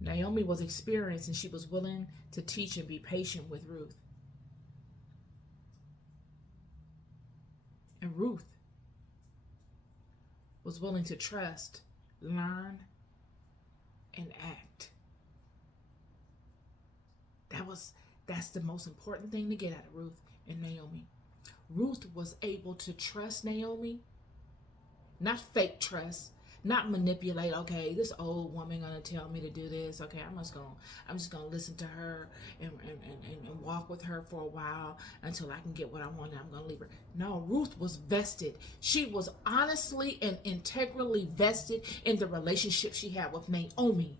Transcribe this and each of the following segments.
Naomi was experienced and she was willing to teach and be patient with Ruth. And Ruth was willing to trust, learn, and act. That's the most important thing to get out of Ruth and Naomi. Ruth was able to trust Naomi, not fake trust, not manipulate. Okay, this old woman gonna tell me to do this. Okay, I'm just gonna listen to her and walk with her for a while until I can get what I want, and I'm gonna leave her. No, Ruth was vested. She was honestly and integrally vested in the relationship she had with Naomi.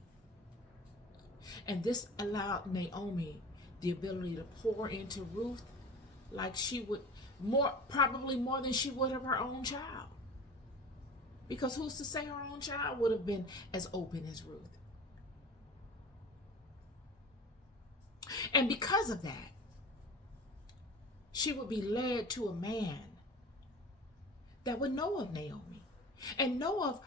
And this allowed Naomi the ability to pour into Ruth like she would, probably more than she would of her own child. Because who's to say her own child would have been as open as Ruth? And because of that, she would be led to a man that would know of Naomi and know of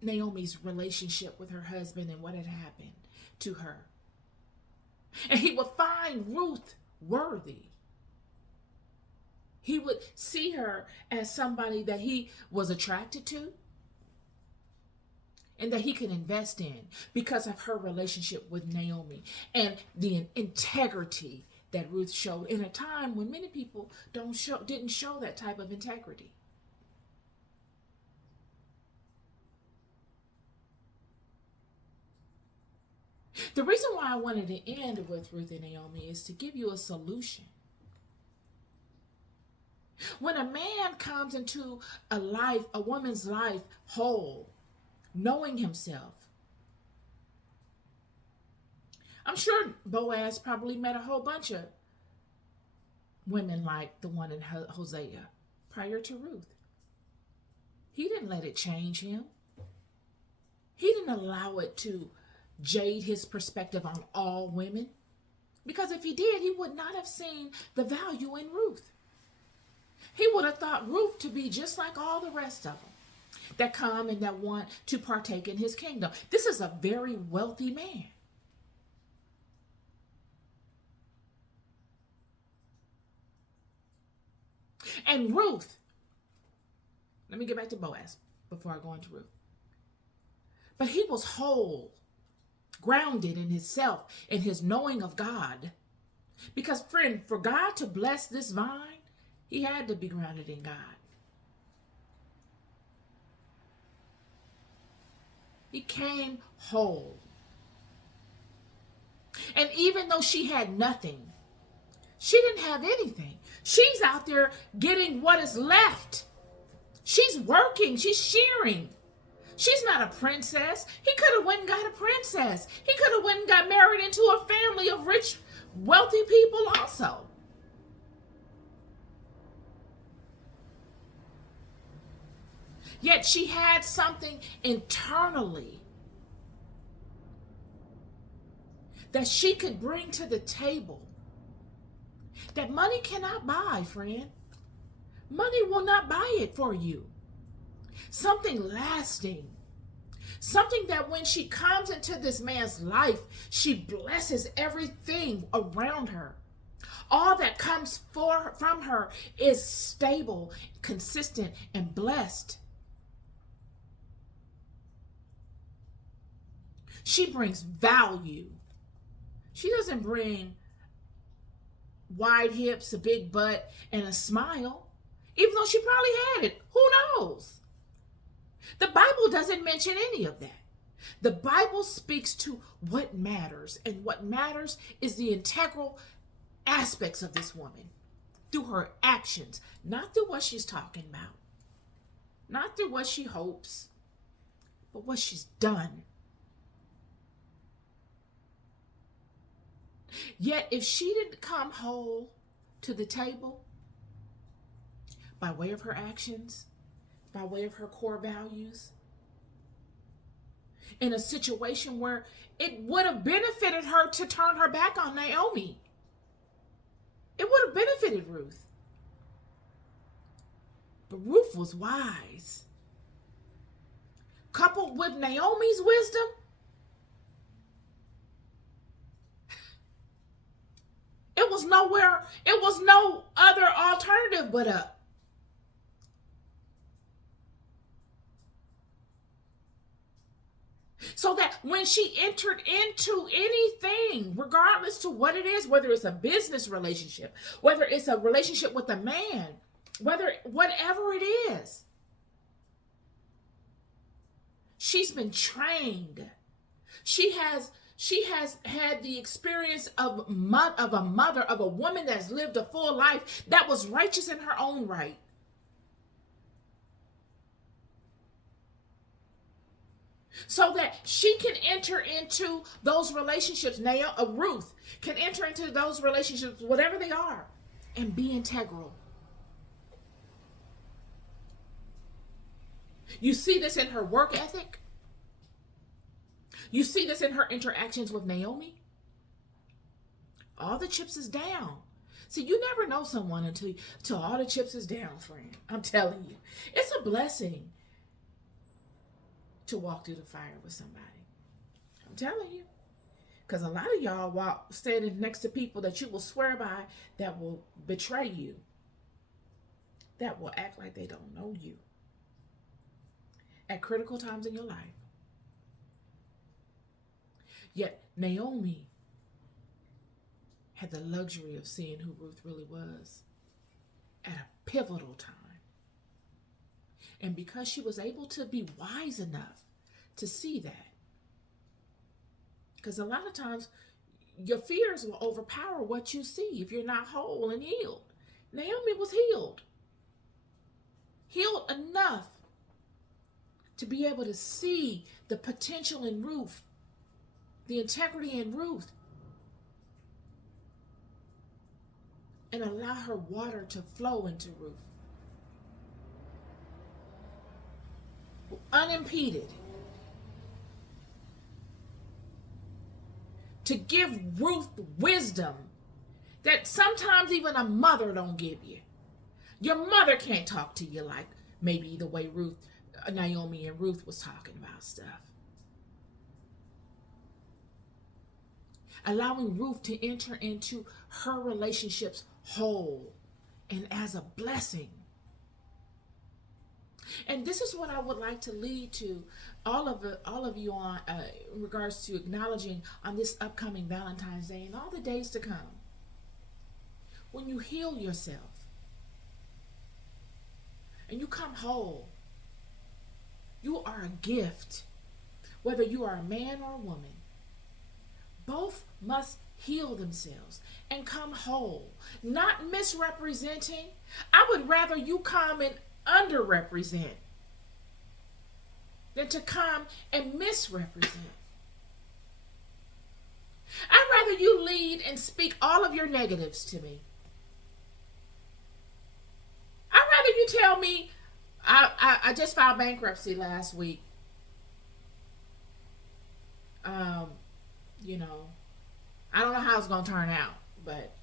Naomi's relationship with her husband and what had happened to her. And he would find Ruth worthy. He would see her as somebody that he was attracted to and that he could invest in because of her relationship with Naomi and the integrity that Ruth showed in a time when many people didn't show that type of integrity. The reason why I wanted to end with Ruth and Naomi is to give you a solution. When a man comes into a woman's life whole, knowing himself, I'm sure Boaz probably met a whole bunch of women like the one in Hosea prior to Ruth. He didn't let it change him. He didn't allow it to jade his perspective on all women. Because if he did, he would not have seen the value in Ruth. He would have thought Ruth to be just like all the rest of them that come and that want to partake in his kingdom. This is a very wealthy man. And Ruth, let me get back to Boaz before I go into Ruth. But he was whole, grounded in himself, in his knowing of God. Because, friend, for God to bless this vine, he had to be grounded in God. He came whole. And even though she had nothing, she didn't have anything. She's out there getting what is left. She's working. She's shearing. She's not a princess. He could have went and got a princess. He could have went and got married into a family of rich, wealthy people also. Yet she had something internally that she could bring to the table that money cannot buy, friend. Money will not buy it for you. Something lasting. Something that when she comes into this man's life, she blesses everything around her. All that comes from her is stable, consistent, and blessed. She brings value. She doesn't bring wide hips, a big butt, and a smile, even though she probably had it. Who knows? The Bible doesn't mention any of that. The Bible speaks to what matters, and what matters is the integral aspects of this woman through her actions, not through what she's talking about, not through what she hopes, but what she's done. Yet if she didn't come whole to the table by way of her actions, by way of her core values, in a situation where it would have benefited her to turn her back on Naomi, it would have benefited Ruth. But Ruth was wise. Coupled with Naomi's wisdom, was nowhere, it was no other alternative but up. So that when she entered into anything, regardless to what it is, whether it's a business relationship, whether it's a relationship with a man, whatever it is, she's been trained. She has had the experience of a mother, of a woman that's lived a full life that was righteous in her own right. So that she can enter into those relationships. Now, Ruth can enter into those relationships, whatever they are, and be integral. You see this in her work ethic. You see this in her interactions with Naomi. All the chips is down. See, you never know someone until all the chips is down, friend. I'm telling you. It's a blessing to walk through the fire with somebody. I'm telling you. Because a lot of y'all standing next to people that you will swear by that will betray you. That will act like they don't know you. At critical times in your life. Yet Naomi had the luxury of seeing who Ruth really was at a pivotal time. And because she was able to be wise enough to see that, because a lot of times your fears will overpower what you see if you're not whole and healed. Naomi was healed. Healed enough to be able to see the potential in Ruth, the integrity in Ruth, and allow her water to flow into Ruth. Unimpeded. To give Ruth wisdom that sometimes even a mother don't give you. Your mother can't talk to you like maybe the way Naomi and Ruth was talking about stuff. Allowing Ruth to enter into her relationships whole and as a blessing. And this is what I would like to lead to all of you on in regards to acknowledging on this upcoming Valentine's Day and all the days to come. When you heal yourself and you come whole, you are a gift. Whether you are a man or a woman, both must heal themselves and come whole, not misrepresenting. I would rather you come and underrepresent than to come and misrepresent. I'd rather you lead and speak all of your negatives to me. I'd rather you tell me, I just filed bankruptcy last week. I don't know how it's going to turn out, but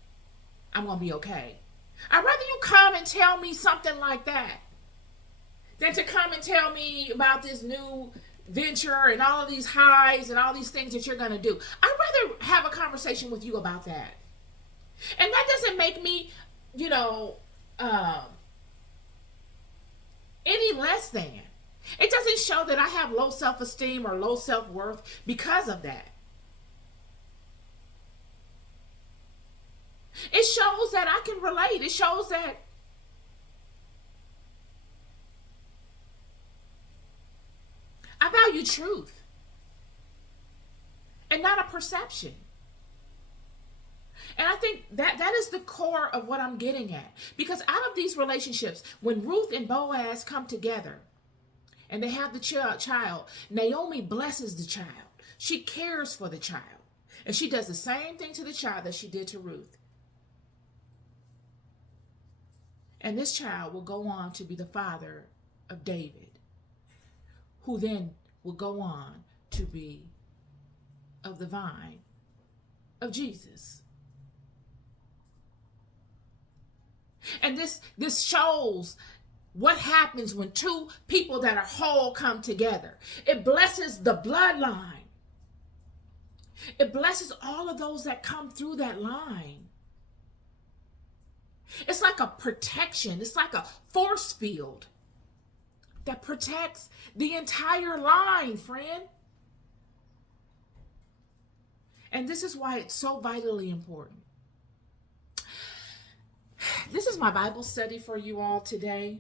I'm going to be okay. I'd rather you come and tell me something like that than to come and tell me about this new venture and all of these highs and all these things that you're going to do. I'd rather have a conversation with you about that. And that doesn't make me, any less than. It doesn't show that I have low self-esteem or low self-worth because of that. It shows that I can relate. It shows that I value truth and not a perception. And I think that is the core of what I'm getting at. Because out of these relationships, when Ruth and Boaz come together and they have the child, Naomi blesses the child. She cares for the child. And she does the same thing to the child that she did to Ruth. And this child will go on to be the father of David, who then will go on to be of the vine of Jesus. And this shows what happens when two people that are whole come together. It blesses the bloodline. It blesses all of those that come through that line. like a protection. It's like a force field that protects the entire line, friend. And this is why it's so vitally important. This is my Bible study for you all today.